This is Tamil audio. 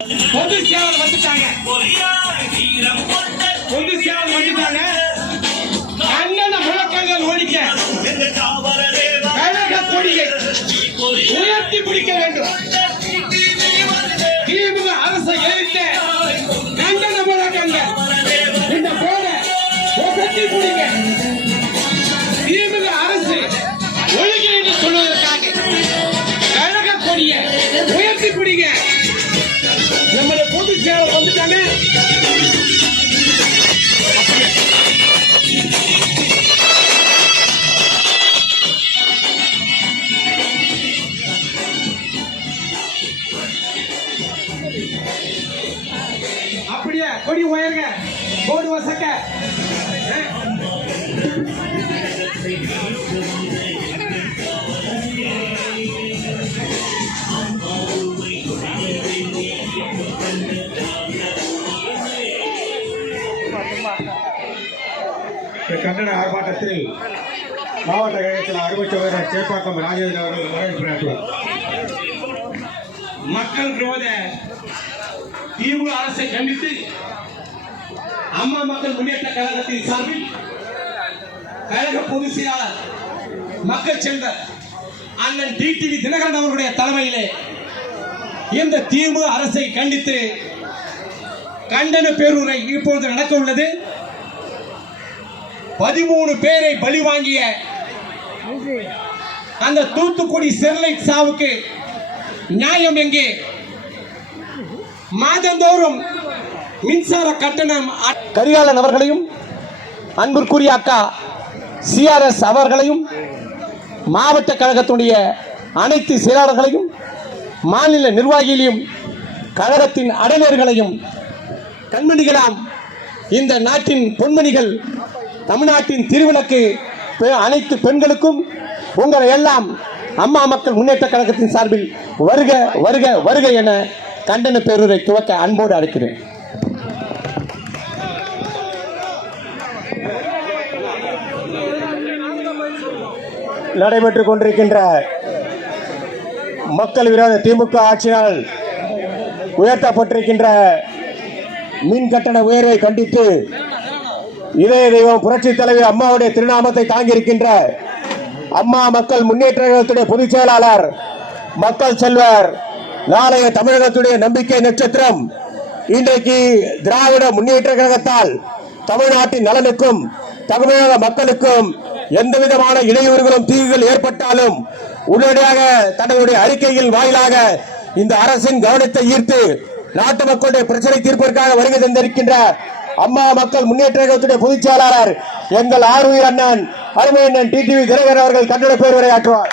பொது சேவல் வந்துட்டாங்க. பொது சேவல் வந்துட்டாங்க. அண்ணன முழக்கங்கள் ஒழிக்க கழக கொடியை உயர்த்தி பிடிக்க வேண்டும். திமுக அரசை எதிர்த்த கண்டன முழக்கங்கள் இந்த போல உயர்த்தி பிடிக்க திமுக அரசு ஒழுங்கு என்று சொல்வதற்காக கழக கொடியை உயர்த்தி பிடிக்க நம்முடைய பொது சேவல் வந்துட்டாங்க. அப்படியே கொடி உயருங்க, போடு வசக்க. கண்டன ஆர்ப்பாட்டத்தில் மாவட்ட கழகத்தில் அறுபத்தொரு சேப்பாக்கம் ராஜேந்திரன் அவர்கள் வரவேற்கிறார்கள். மக்கள் விரோத திமுக அரசை கண்டித்து அம்மா மக்கள் முன்னேற்ற கழகத்தின் சார்பில் கழக பொதுச் செயலாளர் மக்கள் செல்வர் அண்ணன் டிடிவி தினகரன் அவர்களுடைய தலைமையிலே இந்த திமுக அரசை கண்டித்து கண்டன பேரூரை இப்பொழுது நடக்க உள்ளது. 13 பேரை பலி வாங்கிய அந்த தூத்துக்குடி ஸ்டெர்லைட் சாவுக்கு நியாயம் எங்கே? மாதந்தோறும் மின்சார கட்டணம் கரிகாலன் அவர்களையும் அன்பிற்குரிய அக்கா சிஆர்எஸ் அவர்களையும் மாவட்ட கழகத்துடைய அனைத்து செயலாளர்களையும் மாநில நிர்வாகிகளையும் கழகத்தின் அடைஞர்களையும் கண்மணிகளாம் இந்த நாட்டின் பொன்மணிகள் தமிழ்நாட்டின் திருவிளக்கு அனைத்து பெண்களுக்கும் உங்களை எல்லாம் அம்மா மக்கள் முன்னேற்ற கழகத்தின் சார்பில் வருக வருக வருக என கண்டன பேரூரை துவக்க அன்போடு அழைக்கிறேன். நடைபெற்றுக் கொண்டிருக்கின்ற மக்கள் விரோத திமுக ஆட்சியால் உயர்த்தப்பட்டிருக்கின்ற மின் கட்டண உயர்வை கண்டித்து இதய தெய்வம் புரட்சி தலைவி அம்மாவுடைய திருநாமத்தை தாங்கியிருக்கின்ற அம்மா மக்கள் முன்னேற்ற கழகத்துடைய பொதுச் செயலாளர் மக்கள் செல்வர் நாளைய தமிழகத்துடைய நம்பிக்கை நட்சத்திரம் இன்றைக்கு திராவிட முன்னேற்ற கழகத்தால் தமிழ்நாட்டின் நலனுக்கும் தமிழக மக்களுக்கும் எந்த விதமான இடையூறுகளும் தீங்குகள் ஏற்பட்டாலும் உடனடியாக தன்னுடைய அறிக்கையில் வாயிலாக இந்த அரசின் கவனத்தை ஈர்த்து நாட்டு மக்களுடைய பிரச்சனை தீர்ப்பதற்காக வருகை தந்திருக்கின்ற அம்மா மக்கள் முன்னேற்ற கழகத்துடைய பொதுச் செயலாளர் எங்கள் ஆறுயிர் அண்ணன் அருமை அண்ணன் டிடிவி தினகரன் அவர்கள் கண்டன பேர் உரையாற்றுவார்.